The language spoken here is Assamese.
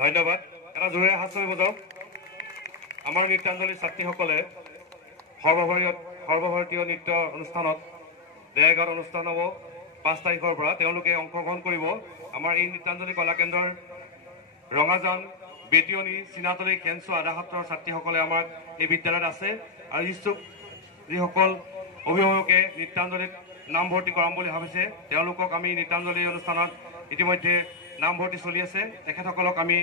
ধন্যবাদ। এটা জোৰে হাততালি বজাওক। আমাৰ নৃত্যাঞ্জলি ছাত্ৰীসকলে সৰ্বভাৰতীয় নৃত্য অনুষ্ঠানত দেৰগাঁৱত অনুষ্ঠান হ'ব 5 তাৰিখৰ পৰা। তেওঁলোকে অংশগ্ৰহণ কৰিব। আমাৰ এই নৃত্যাঞ্জলি কলাকেন্দ্ৰৰ ৰঙাজান, বেটিয়নী, চিনাতলী, কেঞ্চু, আদাসত্ৰৰ ছাত্ৰীসকলে আমাৰ এই বিদ্যালয়ত আছে আৰু ইচ্ছুক যিসকল অভিভাৱকে নৃত্যাঞ্জলিত নামভৰ্তি কৰাম বুলি ভাবিছে তেওঁলোকক আমি নৃত্যাঞ্জলি অনুষ্ঠানত ইতিমধ্যে নামভৰ্তি চলি আছে। তেখেতসকলক আমি